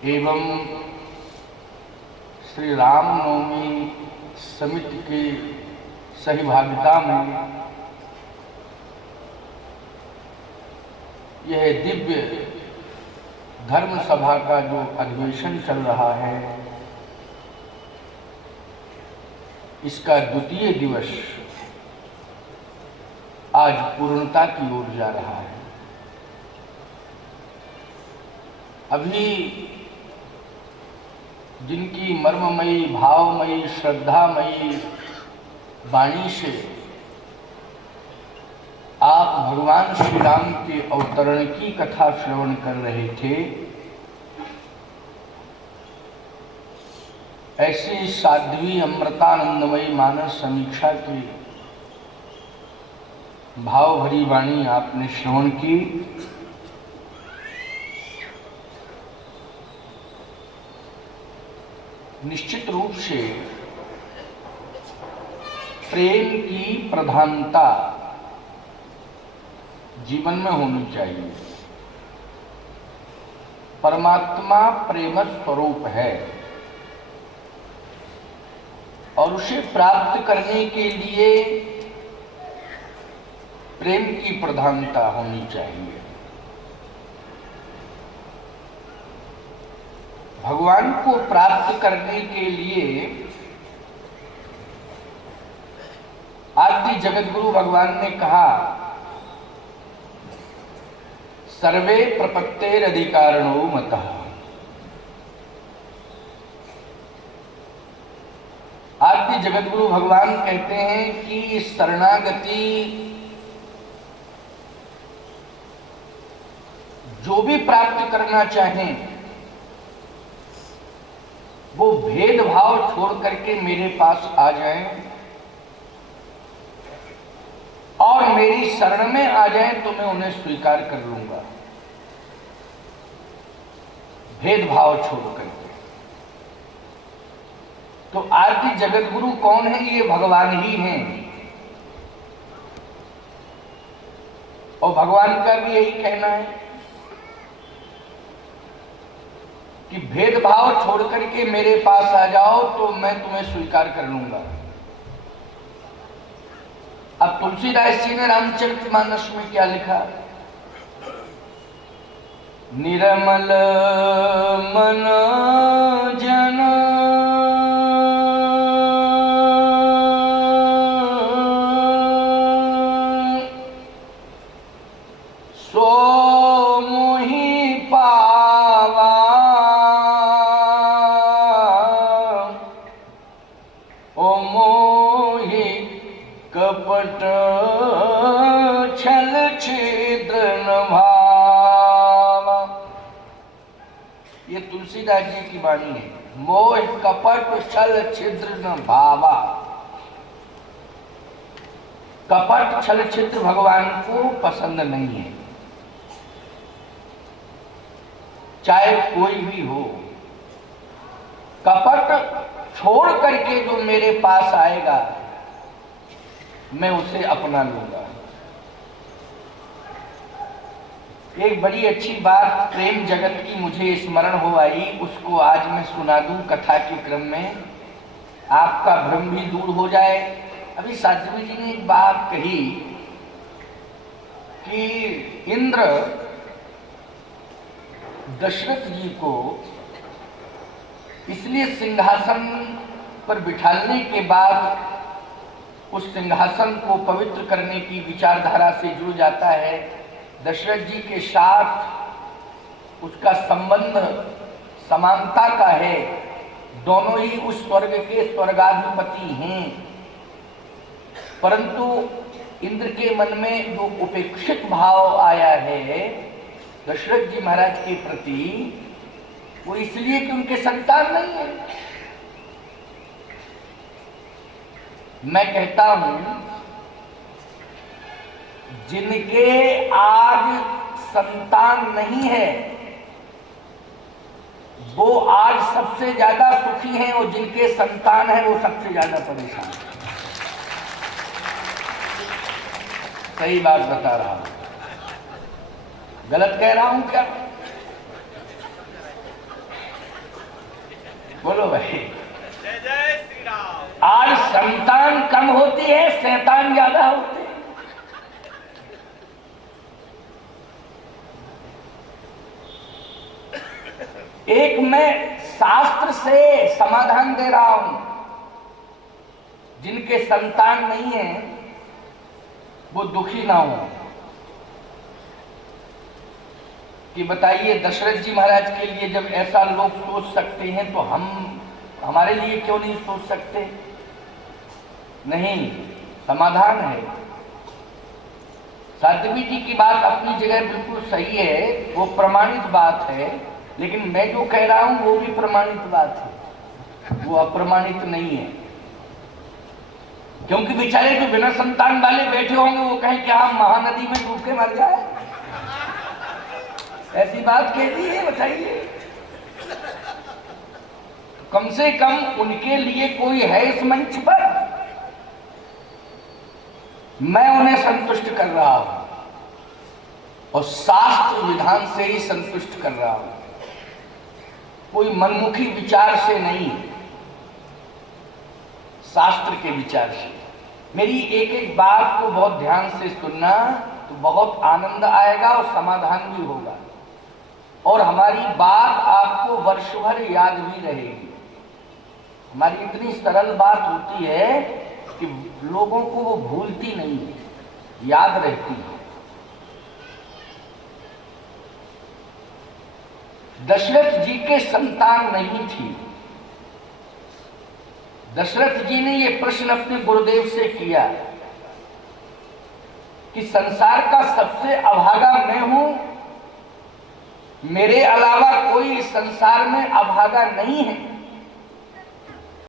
एवं श्री रामनवमी समिति की सहभागिता में यह दिव्य धर्म सभा का जो अधिवेशन चल रहा है, इसका द्वितीय दिवस आज पूर्णता की ओर जा रहा है। अभी जिनकी मर्ममयी, भावमयी, श्रद्धामयी वाणी से आप भगवान श्री राम के अवतरण की कथा श्रवण कर रहे थे, ऐसी साध्वी अमृतानंदमयी मानस समीक्षा की भाव भरी वाणी आपने श्रवण की। निश्चित रूप से प्रेम की प्रधानता जीवन में होनी चाहिए। परमात्मा प्रेम स्वरूप है और उसे प्राप्त करने के लिए प्रेम की प्रधानता होनी चाहिए। भगवान को प्राप्त करने के लिए आदि जगतगुरु भगवान ने कहा, सर्वे प्रपत्तेरधिकारिणो मतः। आदि जगतगुरु भगवान कहते हैं कि शरणागति जो भी प्राप्त करना चाहें वो भेदभाव छोड़ करके मेरे पास आ जाएं और मेरी शरण में आ जाएं तो मैं उन्हें स्वीकार कर लूंगा, भेदभाव छोड़ करके। तो आदि जगतगुरु कौन है? ये भगवान ही हैं और भगवान का भी यही कहना है कि भेदभाव छोड़ करके मेरे पास आ जाओ तो मैं तुम्हें स्वीकार कर लूंगा। अब तुलसीदास जी ने रामचरितमानस में क्या लिखा? निर्मल मन जन सो मोहि पावा, ओ मोहि कपट छल छिद्र न भावा। ये तुलसीदास जी की वाणी है। मोह कपट छल छिद्र न भावा। कपट छल छिद्र भगवान को पसंद नहीं है, चाहे कोई भी हो। कपट छोड़ करके जो मेरे पास आएगा मैं उसे अपना लूंगा। एक बड़ी अच्छी बात प्रेम जगत की मुझे स्मरण हो आई, उसको आज मैं सुना दूं कथा के क्रम में, आपका भ्रम भी दूर हो जाए। अभी साध्वी जी ने एक बात कही कि इंद्र दशरथ जी को इसलिए सिंहासन पर बिठाने के बाद उस सिंहासन को पवित्र करने की विचारधारा से जुड़ जाता है। दशरथ जी के साथ उसका संबंध समानता का है, दोनों ही उस स्वर्ग के स्वर्गाधिपति हैं, परंतु इंद्र के मन में जो उपेक्षित भाव आया है दशरथ जी महाराज के प्रति, वो इसलिए कि उनके संतान नहीं है। मैं कहता हूं जिनके आज संतान नहीं है वो आज सबसे ज्यादा सुखी हैं और जिनके संतान है वो सबसे ज्यादा परेशान है। सही बात बता रहा हूं, गलत कह रहा हूं क्या? बोलो भाई। जय जय श्री राम। आज संतान कम होती है, शैतान ज्यादा होते हैं। एक मैं शास्त्र से समाधान दे रहा हूं, जिनके संतान नहीं है वो दुखी ना हो। कि बताइए, दशरथ जी महाराज के लिए जब ऐसा लोग सोच सकते हैं तो हम हमारे लिए क्यों नहीं सोच सकते? नहीं, समाधान है। साध्वी जी की बात अपनी जगह बिल्कुल सही है, वो प्रमाणित बात है, लेकिन मैं जो कह रहा हूं वो भी प्रमाणित बात है, वो अप्रमाणित नहीं है। क्योंकि बेचारे जो बिना संतान वाले बैठे होंगे वो कहें कि हम महानदी में डूब के मर जाए, ऐसी बात कहती है, बताइए। कम से कम उनके लिए कोई है इस मंच पर, मैं उन्हें संतुष्ट कर रहा हूं और शास्त्र विधान से ही संतुष्ट कर रहा हूं, कोई मनमुखी विचार से नहीं, शास्त्र के विचार से। मेरी एक एक बात को बहुत ध्यान से सुनना तो बहुत आनंद आएगा और समाधान भी होगा, और हमारी बात आपको वर्ष भर याद भी रहेगी। हमारी इतनी सरल बात होती है कि लोगों को वो भूलती नहीं है, याद रहती है। दशरथ जी के संतान नहीं थी। दशरथ जी ने ये प्रश्न अपने गुरुदेव से किया कि संसार का सबसे अभागा मैं हूं, मेरे अलावा कोई संसार में अभागा नहीं है।